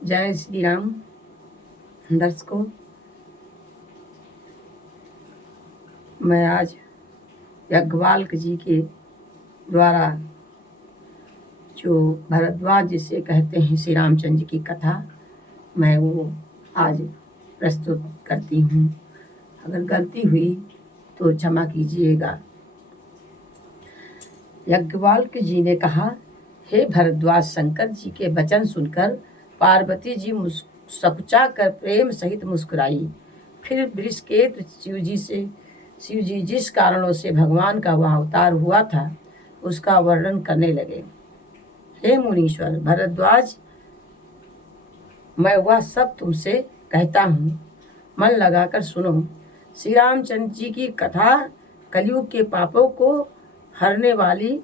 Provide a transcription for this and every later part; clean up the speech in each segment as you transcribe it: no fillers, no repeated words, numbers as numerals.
जय श्री राम। दर्शकों, मैं आज याज्ञवल्क्य जी के द्वारा जो भरद्वाज जिसे कहते हैं श्री रामचंद्र की कथा, मैं वो आज प्रस्तुत करती हूँ। अगर गलती हुई तो क्षमा कीजिएगा। याज्ञवल्क्य जी ने कहा, हे भरद्वाज, शंकर जी के वचन सुनकर पार्वती जी सकुचा कर प्रेम सहित मुस्कुराई। फिर वृषकेत शिव जी जिस कारणों से भगवान का वह अवतार हुआ था उसका वर्णन करने लगे। हे मुनीश्वर भरद्वाज, मैं वह सब तुमसे कहता हूँ, मन लगाकर सुनो। श्री रामचंद्र जी की कथा कलयुग के पापों को हरने वाली,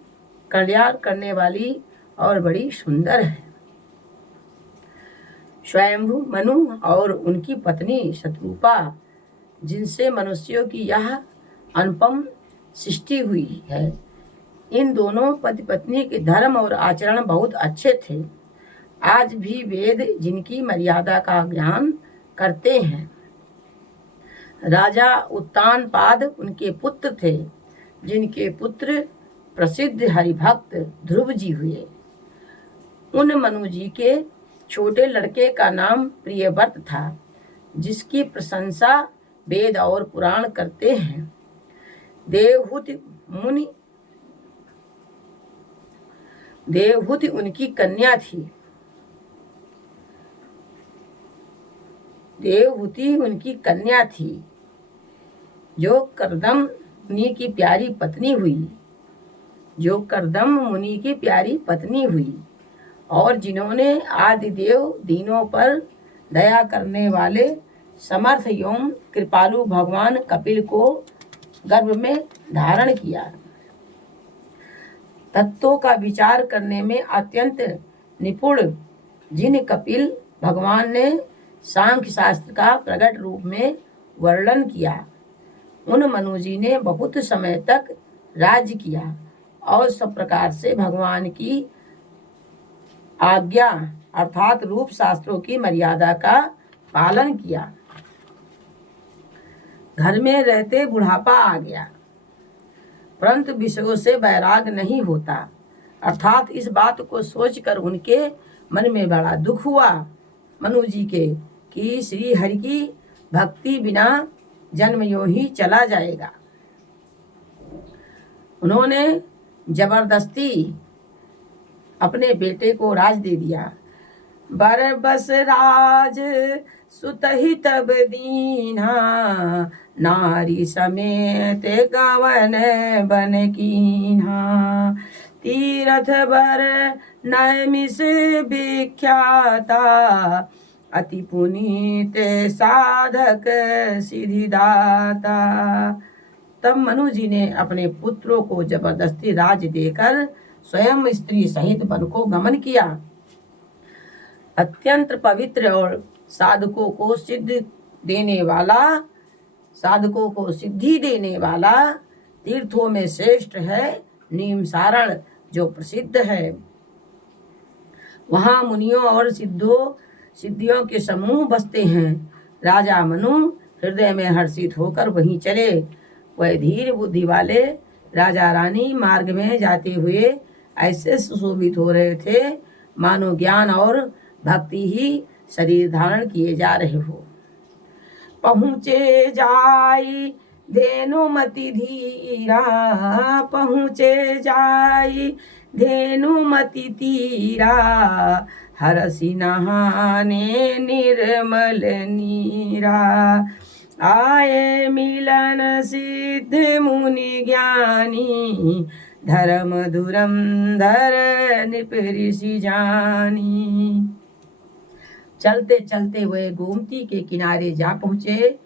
कल्याण करने वाली और बड़ी सुंदर है। स्वयंभू मनु और उनकी पत्नी शत्रुपा, जिनसे मनुष्यों की यह अनुपम सृष्टि हुई है, इन दोनों पति पत्नी के धर्म और आचरण बहुत अच्छे थे। आज भी वेद जिनकी मर्यादा का ज्ञान करते हैं। राजा उत्तानपाद उनके पुत्र थे, जिनके पुत्र प्रसिद्ध हरिभक्त ध्रुव जी हुए। उन मनु जी के छोटे लड़के का नाम प्रियव्रत था, जिसकी प्रशंसा वेद और पुराण करते हैं। देवहूति उनकी कन्या थी। देवहूति उनकी कन्या थी, जो करदम मुनि की प्यारी पत्नी हुई, और जिन्होंने आदिदेव दीनों पर दया करने वाले समर्थ एवं कृपालु भगवान कपिल को गर्भ में धारण किया। तत्वों का विचार करने में अत्यंत निपुण जिन कपिल भगवान ने सांख्य शास्त्र का प्रकट रूप में वर्णन किया, उन मनु जी ने बहुत समय तक राज्य किया और सब प्रकार से भगवान की आज्ञा अर्थात रूप शास्त्रों की मर्यादा का पालन किया। घर में रहते बुढ़ापा आ गया, परंतु विषयों से वैराग नहीं होता, अर्थात इस बात को सोचकर उनके मन में बड़ा दुख हुआ मनु जी के कि श्री हरि की भक्ति बिना जन्म यूं ही चला जाएगा। उन्होंने जबरदस्ती अपने बेटे को राज दे दिया। बरबस राज सुतहि तब दीन्हा, नारी समेत गवन बन कीन्हा। तीरथ बर नैमिष विख्याता, अति पुनीत साधक सिद्धिदाता। तब मनु जी ने अपने पुत्रों को जबरदस्ती राज देकर स्वयं स्त्री सहित वन को गमन किया। अत्यंत पवित्र और साधकों को सिद्धि देने वाला तीर्थों में श्रेष्ठ है नीमसारण, जो प्रसिद्ध है। वहां मुनियों और सिद्धियों के समूह बसते हैं। राजा मनु हृदय में हर्षित होकर वहीं चले। वह धीर बुद्धि वाले राजा रानी मार्ग में जाते हुए ऐसे सुशोभित हो रहे थे मानो ज्ञान और भक्ति ही शरीर धारण किए जा रहे हो। पहुँचे जाई धेनुमति धीरा, पहुँचे जाई धेनुमति तीरा। हरसि नहाने निर्मल नीरा, आए मिलन सिद्ध मुनि ज्ञानी। धर्म धुरंधर नृप ऋषि जानी। चलते चलते वे गोमती के किनारे जा पहुँचे।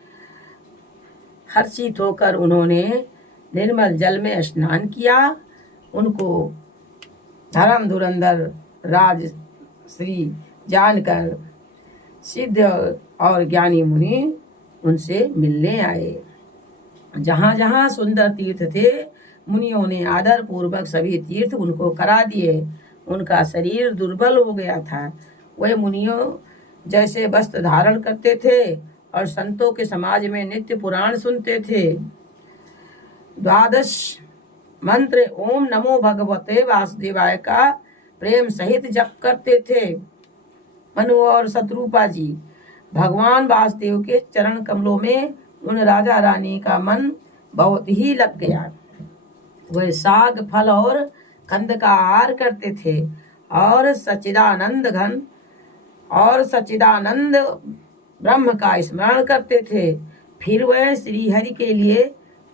हर्षित होकर उन्होंने निर्मल जल में स्नान किया। उनको धर्म धुरंधर राज श्री जानकर सिद्ध और ज्ञानी मुनि उनसे मिलने आए। जहाँ जहाँ सुंदर तीर्थ थे, मुनियों ने आदर पूर्वक सभी तीर्थ उनको करा दिए। उनका शरीर दुर्बल हो गया था। वह मुनियों जैसे वस्त्र धारण करते थे और संतों के समाज में नित्य पुराण सुनते थे। द्वादश मंत्र ओम नमो भगवते वासुदेवाय का प्रेम सहित जप करते थे। मनु और शत्रुपा जी भगवान वासुदेव के चरण कमलों में उन राजा रानी का मन बहुत ही लग गया। वे साग फल और कंद का आहार करते थे और सच्चिदानंद ब्रह्म का स्मरण करते थे। फिर वह श्री हरि के लिए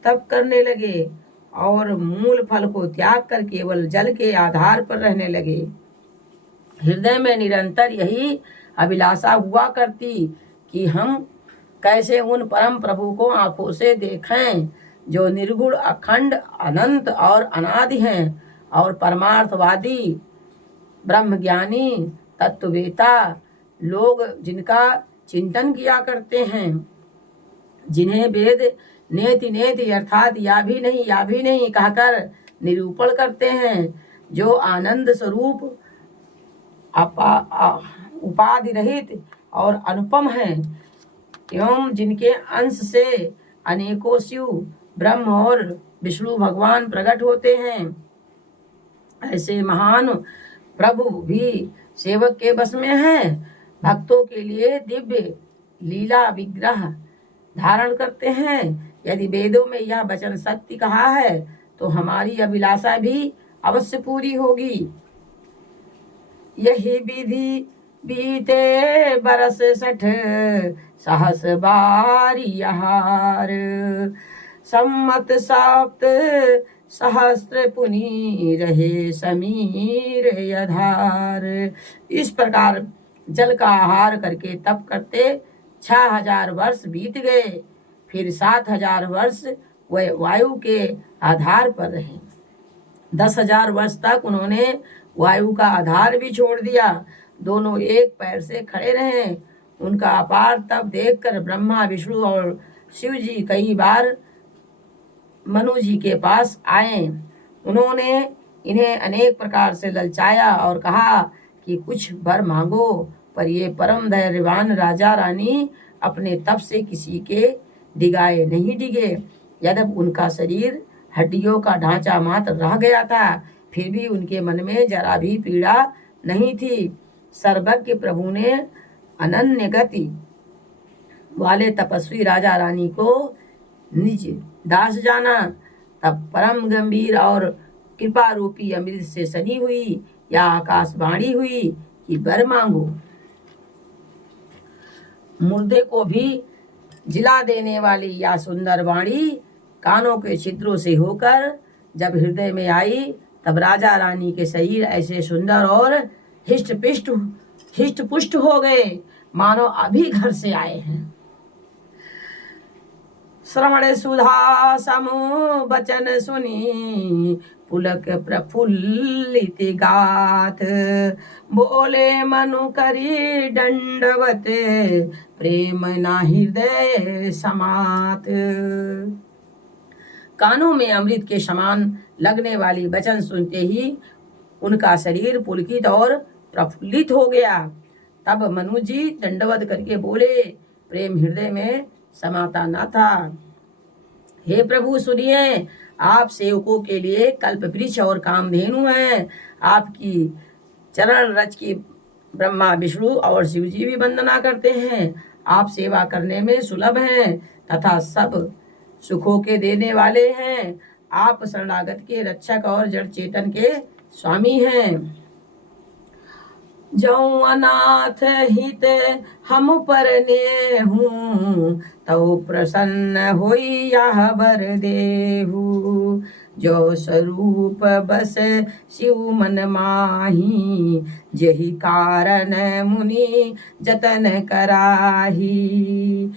तप करने लगे और मूल फल को त्याग कर केवल जल के आधार पर रहने लगे। हृदय में निरंतर यही अभिलाषा हुआ करती कि हम कैसे उन परम प्रभु को आंखों से देखें जो निर्गुण, अखंड, अनंत और अनादि हैं और परमार्थवादी, ब्रह्मज्ञानी, तत्ववेता लोग जिनका चिंतन किया करते हैं, जिन्हें वेद नेति नेति अर्थात या भी नहीं कहकर निरूपण करते हैं, जो आनंद स्वरूप, उपाधि रहित और अनुपम हैं, एवं जिनके अंश से अनेकों शिव, ब्रह्म और विष्णु भगवान प्रकट होते हैं। ऐसे महान प्रभु भी सेवक के बस में हैं। भक्तों के लिए दिव्य लीला विग्रह धारण करते हैं। यदि वेदों में यह वचन सत्य कहा है तो हमारी अभिलाषा भी अवश्य पूरी होगी। यही विधि बीते बरस 60 सहस बारी आहार, सम्मत सप्त सहस्त्र पुनि रहे समीर यधार। इस प्रकार जल का आहार करके तप करते 6000 वर्ष बीत गए। फिर 7000 वर्ष वह वायु के आधार पर रहे। 10,000 वर्ष तक उन्होंने वायु का आधार भी छोड़ दिया। दोनों एक पैर से खड़े रहे। उनका अपार तप देखकर ब्रह्मा, विष्णु और शिव जी कई बार मनु जी के पास आए। उन्होंने इन्हें अनेक प्रकार से ललचाया और कहा कि कुछ वर मांगो, पर ये परम धैर्यवान राजा रानी अपने तप से किसी के डिगाए नहीं डिगे। यद्यपि उनका शरीर हड्डियों का ढांचा मात्र रह गया था, फिर भी उनके मन में जरा भी पीड़ा नहीं थी। सर्वज्ञ प्रभु ने अनन्य गति वाले तपस्वी राजा रानी को निज दास जाना। तब परम गंभीर और कृपा रूपी अमृत से सनी हुई या आकाशवाणी हुई कि वर मांगो। मुर्दे को भी जिला देने वाली या सुंदर वाणी कानों के छिद्रों से होकर जब हृदय में आई, तब राजा रानी के शरीर ऐसे सुंदर और हिष्ट पुष्ट हो गए मानो अभी घर से आए हैं। श्रवण सुधा समूह वचन सुनी पुलक प्रफुल्लित गाथ, बोले मनु करी दंडवत प्रेम ना हृदय समात। कानों में अमृत के समान लगने वाली वचन सुनते ही उनका शरीर पुलकित और प्रफुल्लित हो गया। तब मनु जी दंडवत करके बोले, प्रेम हृदय में समाता न था। हे प्रभु सुनिए, आप सेवकों के लिए कल्प वृक्ष और कामधेनु हैं। आपकी चरण रज की ब्रह्मा, विष्णु और शिव जी भी वंदना करते हैं। आप सेवा करने में सुलभ हैं तथा सब सुखों के देने वाले हैं। आप शरणागत के रक्षक और जड़ चेतन के स्वामी हैं। जौ अनाथ हित हम परने हूँ, तो प्रसन्न होई यह वर देहु। जो स्वरूप बस शिव मन माही, जही कारण मुनि जतन कराही।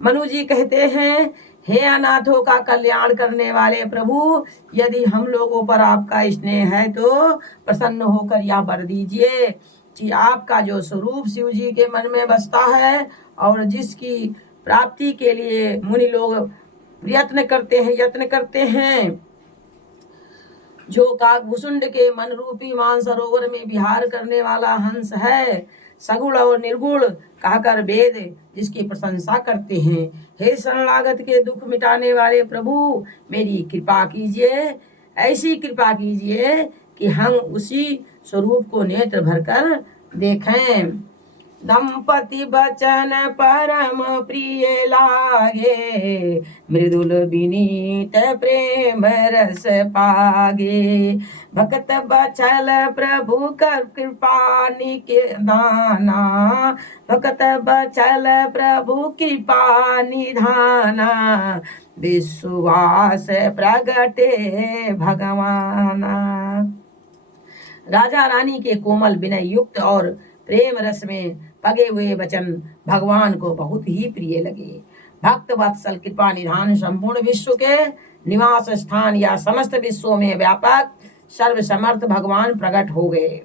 मनु जी कहते हैं, हे अनाथों का कल्याण करने वाले प्रभु, यदि हम लोगों पर आपका स्नेह है तो प्रसन्न होकर यह वर दीजिए कि आपका जो स्वरूप शिव जी के मन में बसता है और जिसकी प्राप्ति के लिए मुनि लोग यत्न करते हैं, जो काकभुसुंड के मन रूपी मानसरोवर में विहार करने वाला हंस है, सगुण और निर्गुण कहकर वेद जिसकी प्रशंसा करते हैं। हे शरणागत के दुख मिटाने वाले प्रभु, मेरी कृपा कीजिए, ऐसी कृपा कीजिए कि हम उसी स्वरूप को नेत्र भरकर देखें। दंपति बचन परम प्रिय लागे, मृदुल विनीत प्रेम रस पागे। भक्त बचल प्रभु कर कृपा निधाना, भक्त बचल प्रभु कृपा निधाना। विश्वास प्रगटे भगवाना। राजा रानी के कोमल विनय युक्त और प्रेम रस में पगे हुए वचन भगवान को बहुत ही प्रिय लगे। भक्त वत्सल कृपा निधान संपूर्ण विश्व के निवास स्थान या समस्त विश्वों में व्यापक सर्वसमर्थ भगवान प्रकट हो गए।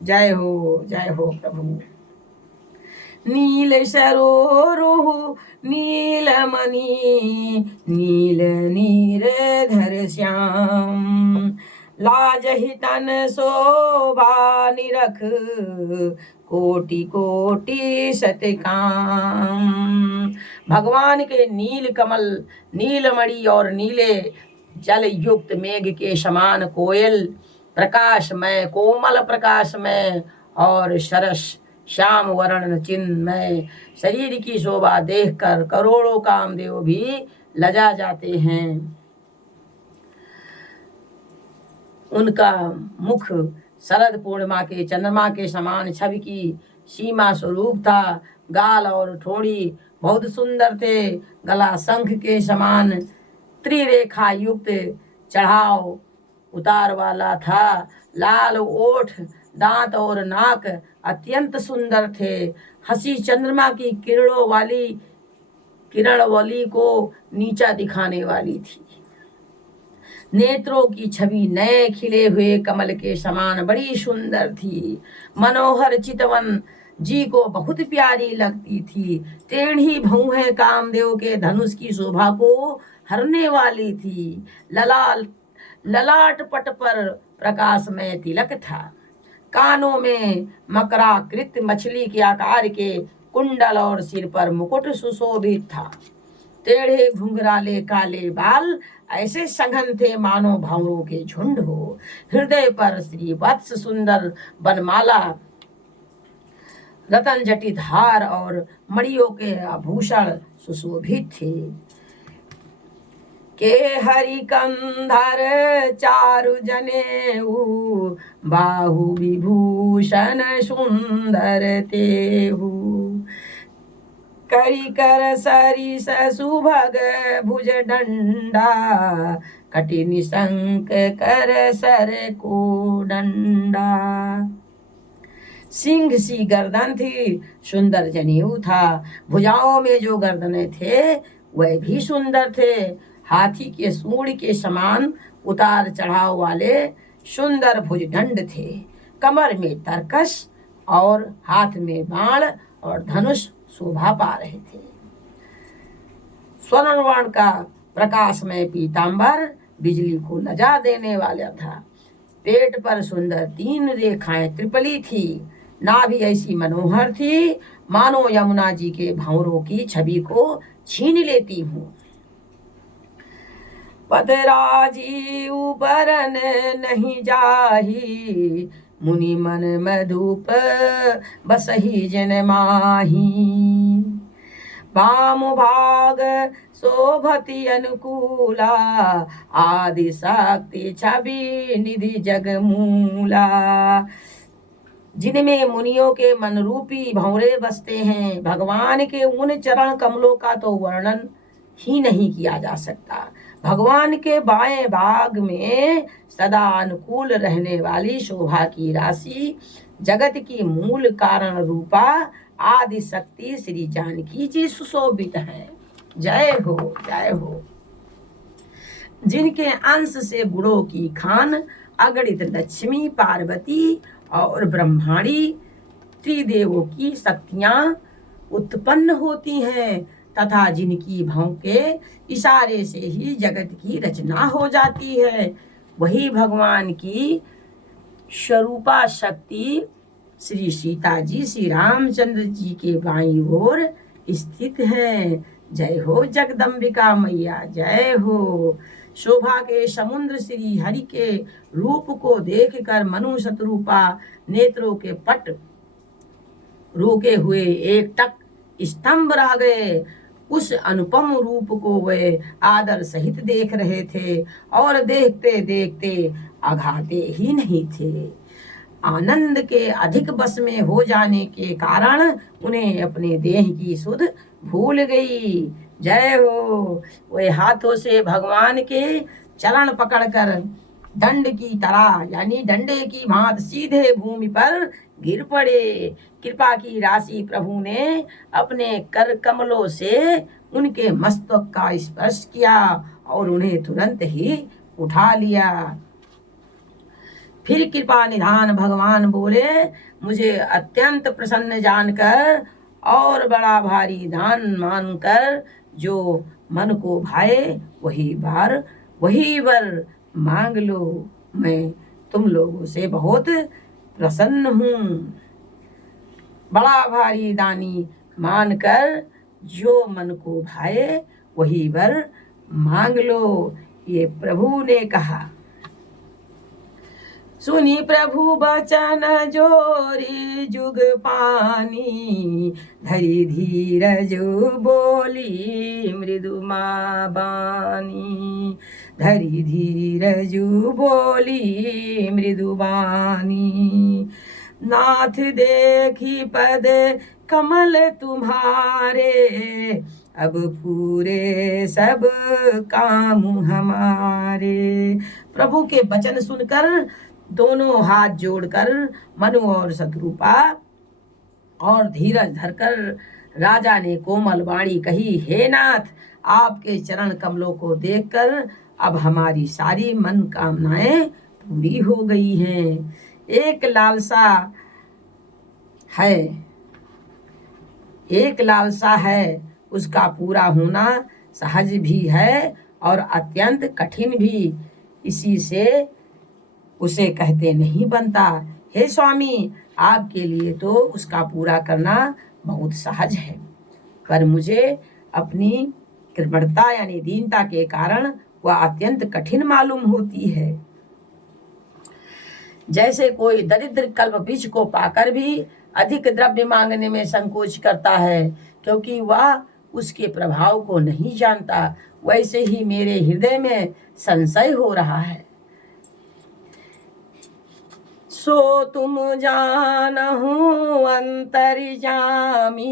जय हो प्रभु। नील सरोरुह नीलमणि, नील नीरधर श्याम। लाजहि तन शोभा निरख, कोटि कोटि सतकाम। भगवान के नील कमल, नीलमणि और नीले जल युक्त मेघ के समान कोयल प्रकाशमय, कोमल प्रकाशमय और सरस श्याम वर्ण चिन्मय शरीर की शोभा देखकर करोड़ों कामदेव भी लजा जाते हैं। उनका मुख शरद पूर्णिमा के चंद्रमा के समान छवि की सीमा स्वरूप था। गाल और ठोड़ी बहुत सुंदर थे। गला शंख के समान त्रिरेखा युक्त चढ़ाव उतार वाला था। लाल ओठ, दांत और नाक अत्यंत सुंदर थे। हंसी चंद्रमा की किरणवली को नीचा दिखाने वाली थी। नेत्रों की छवि नए खिले हुए कमल के समान बड़ी सुंदर थी। मनोहर चितवन जी को बहुत प्यारी लगती थी। टेढ़ी भौहें कामदेव के धनुष की शोभा को हरने वाली थी। ललाट पट पर प्रकाशमय तिलक था। कानों में मकराकृत मछली के आकार के कुंडल और सिर पर मुकुट सुशोभित था। टेढ़े घुंघराले काले बाल ऐसे सघन थे मानो भंवरों के झुंड हो। हृदय पर श्री वत्स सुंदर बनमाला, रतन जटित हार और मणियों के आभूषण सुशोभित थे। के हरि कंधर चारु जनेऊ, बाहु विभूषण सुंदर तेहु। करी कर सरिस सुभग भुज डंडा, कटि निशंक कर सर को डंडा। सिंह सी गर्दन थी, सुंदर जनेऊ था। भुजाओं में जो गर्दने थे वह भी सुंदर थे। हाथी के सूंड के समान उतार चढ़ाव वाले सुंदर भुजदंड थे। कमर में तरकस और हाथ में बाण और धनुष शोभा पा रहे थे। स्वर्ण वर्ण का प्रकाशमय पीतांबर बिजली को लजा देने वाला था। पेट पर सुंदर 3 रेखाएं त्रिपली थी। नाभि ऐसी मनोहर थी मानो यमुना जी के भंवरों की छवि को छीन लेती हूँ। पदराजी उबरन नहीं जाही, मुनि मन मधुप बसही जन माही। वाम भाग शोभति अनुकूला, आदि शक्ति छवि निधि जगमूला। जिनमें मुनियों के मन रूपी भंवरे बसते हैं। भगवान के उन चरण कमलों का तो वर्णन ही नहीं किया जा सकता। भगवान के बाएं भाग में सदा अनुकूल रहने वाली शोभा की राशि, जगत की मूल कारण रूपा आदि शक्ति श्री जानकी जी सुशोभित है। जय हो जय हो। जिनके अंश से गुणों की खान अगणित लक्ष्मी, पार्वती और ब्रह्माणी त्रिदेवों की शक्तियां उत्पन्न होती हैं तथा जिनकी भौं के इशारे से ही जगत की रचना हो जाती है, वही भगवान की स्वरूपा शक्ति श्री सीता जी श्री रामचंद्र जी के बाईं ओर स्थित हैं। जय हो जगदम्बिका मैया, जय हो। शोभा के समुद्र श्री हरि के रूप को देखकर मनु शतरूपा नेत्रों के पट रोके हुए एक टक स्तंभ रह गए। उस अनुपम रूप को वे आदर सहित देख रहे थे और देखते देखते अघाते ही नहीं थे। आनंद के अधिक बस में हो जाने के कारण उन्हें अपने देह की सुध भूल गई। जय हो। वे हाथों से भगवान के चरण पकड़कर दंड की तरह यानी डंडे की भांति सीधे भूमि पर गिर पड़े। कृपा की राशि प्रभु ने अपने कर कमलों से उनके मस्तक का स्पर्श किया और उन्हें तुरंत ही उठा लिया। फिर कृपा निधान भगवान बोले, मुझे अत्यंत प्रसन्न जानकर और बड़ा भारी दान मानकर जो मन को भाए वही वर मांग लो। मैं तुम लोगों से बहुत प्रसन्न हूँ। बड़ा भारी दानी मानकर जो मन को भाए वही वर मांग लो, ये प्रभु ने कहा। सुनी प्रभु बचन जोरी जुग पानी, धरी धीरज बोली मृदु माँ बानी, धरी धीरज बोली मृदु बानी। नाथ देखी पद कमल तुम्हारे, अब पूरे सब काम हमारे। प्रभु के वचन सुनकर दोनों हाथ जोड़कर मनु और शतरूपा और धीरज धरकर राजा ने कोमल वाणी कही, हे नाथ, आपके चरण कमलों को देखकर अब हमारी सारी मन कामनाएं पूरी हो गई हैं। एक लालसा है, उसका पूरा होना सहज भी है और अत्यंत कठिन भी, इसी से उसे कहते नहीं बनता। हे स्वामी, आपके लिए तो उसका पूरा करना बहुत सहज है, पर मुझे अपनी कृपणता यानी दीनता के कारण वह अत्यंत कठिन मालूम होती है। जैसे कोई दरिद्र कल्पवृक्ष को पाकर भी अधिक द्रव्य मांगने में संकोच करता है क्योंकि वह उसके प्रभाव को नहीं जानता, वैसे ही मेरे हृदय में संशय हो रहा है। सो तुम जानहु अंतर्यामी,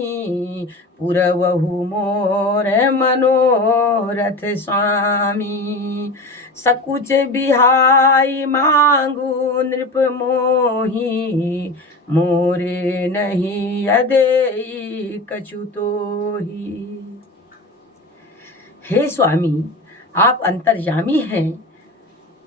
पुरवहु मोर मनोरथ स्वामी। सकुच बिहाई मांगू नृप मोही, मोरे नहीं अदेई कछु तोही। हे स्वामी, आप अंतर्यामी हैं।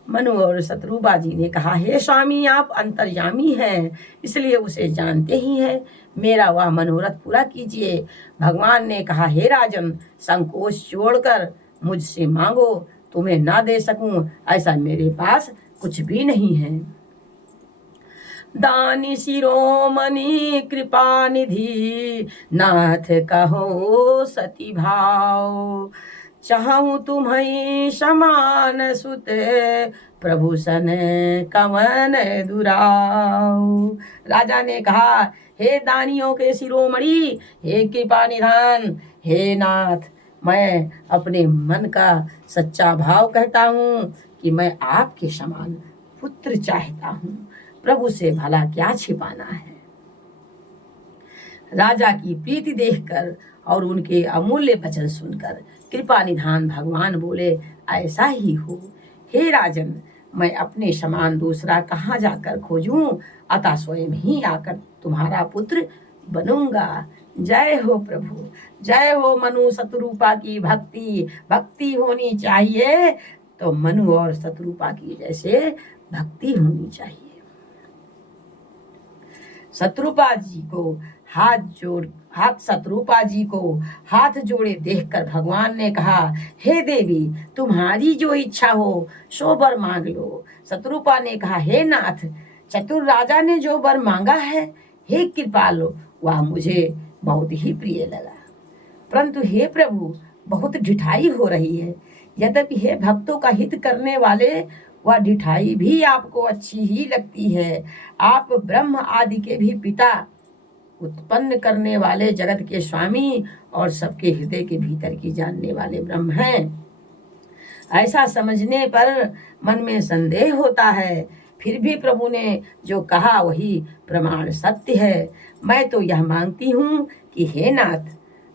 मनु और शत्रुपा जी ने कहा, हे स्वामी, आप अंतर्यामी हैं, इसलिए उसे जानते ही हैं। मेरा वह मनोरथ पूरा कीजिए। भगवान ने कहा, हे राजन, संकोच छोड़कर मुझसे मांगो, तुम्हें ना दे सकूं ऐसा मेरे पास कुछ भी नहीं है। दानी शिरोमणि कृपा निधि, नाथ कहो सती भाव। चाहूं तुम्हें समान सुत, प्रभु सन कवन दुराव। राजा ने कहा, हे दानियों के शिरोमणि, हे कृपा निधान, हे नाथ, मैं अपने मन का सच्चा भाव कहता हूँ कि मैं आपके समान पुत्र चाहता हूँ। प्रभु से भला क्या छिपाना है। राजा की प्रीति देखकर और उनके अमूल्य वचन सुनकर कृपा निधान भगवान बोले, ऐसा ही हो। हे राजन, मैं अपने समान दूसरा कहाँ जाकर खोजूं, अतः स्वयं ही आकर तुम्हारा पुत्र बनूंगा। जय हो प्रभु, जय हो। मनु शतरूपा की भक्ति होनी चाहिए तो मनु और शतरूपा की जैसे भक्ति होनी चाहिए। शत्रुपा जी को हाथ जोड़े देखकर भगवान ने कहा, हे देवी, तुम्हारी जो इच्छा हो सो वर मांग लो। शत्रुपा ने कहा, हे नाथ, चतुर राजा ने जो वर मांगा है हे कृपालु, वह मुझे बहुत ही प्रिय लगा। परंतु हे प्रभु, बहुत ढिठाई हो रही है। यद्यपि हे भक्तों का हित करने वाले, वह ढिठाई भी आपको अच्छी ही लगती है। आप ब्रह्म आदि के भी पिता, उत्पन्न करने वाले, जगत के स्वामी और सबके हृदय के भीतर की जानने वाले ब्रह्म हैं। ऐसा समझने पर मन में संदेह होता है, फिर भी प्रभु ने जो कहा वही प्रमाण सत्य है। मैं तो यह मानती हूँ कि हे नाथ,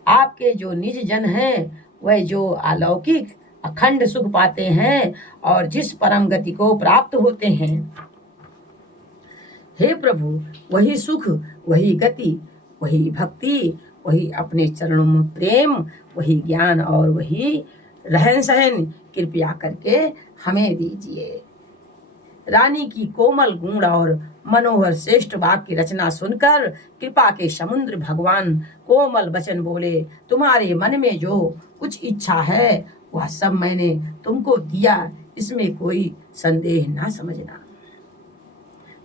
आपके जो निज जन हैं, वह जो अलौकिक अखंड सुख पाते हैं और जिस परम गति को प्राप्त होते हैं, हे प्रभु, वही सुख, वही गति, वही भक्ति, वही अपने चरणों में प्रेम, वही ज्ञान और वही रहन सहन कृपया करके हमें दीजिए। रानी की कोमल गुण और मनोहर श्रेष्ठ वाक्य की रचना सुनकर कृपा के समुद्र भगवान कोमल वचन बोले, तुम्हारे मन में जो कुछ इच्छा है वह सब मैंने तुमको दिया, इसमें कोई संदेह ना समझना।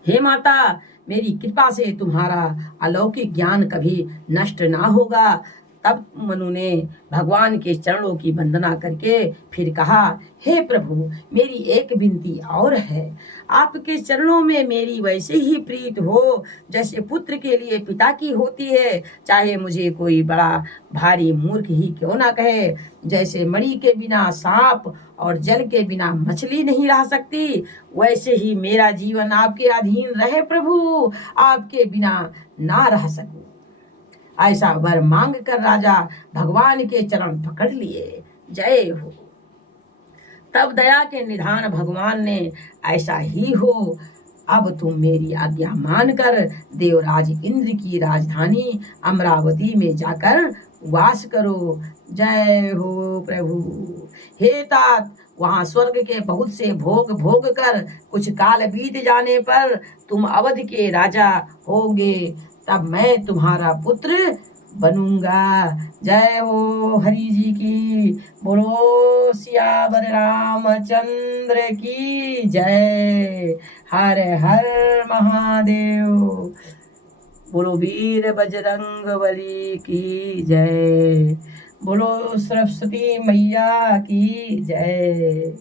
हे माता, मेरी कृपा से तुम्हारा अलौकिक ज्ञान कभी नष्ट ना होगा। तब मनु ने भगवान के चरणों की वंदना करके फिर कहा, हे प्रभु, मेरी एक विनती और है। आपके चरणों में मेरी वैसे ही प्रीत हो जैसे पुत्र के लिए पिता की होती है, चाहे मुझे कोई बड़ा भारी मूर्ख ही क्यों ना कहे। जैसे मणि के बिना सांप और जल के बिना मछली नहीं रह सकती, वैसे ही मेरा जीवन आपके अधीन रहे प्रभु, आपके बिना ना रह सकूं। ऐसा वर मांग कर राजा भगवान के चरण पकड़ लिए। जय हो। तब दया के निधान भगवान ने, ऐसा ही हो, अब तुम मेरी आज्ञा मानकर देवराज इंद्र की राजधानी अमरावती में जाकर वास करो। जय हो प्रभु। हे तात, वहां स्वर्ग के बहुत से भोग भोग कर कुछ काल बीत जाने पर तुम अवध के राजा होंगे, तब मैं तुम्हारा पुत्र बनूंगा। जय हो हरि जी की। बोलो सियावर रामचंद्र की जय। हर हर महादेव। बोलो वीर बजरंग बली की जय। बोलो सरस्वती मैया की जय।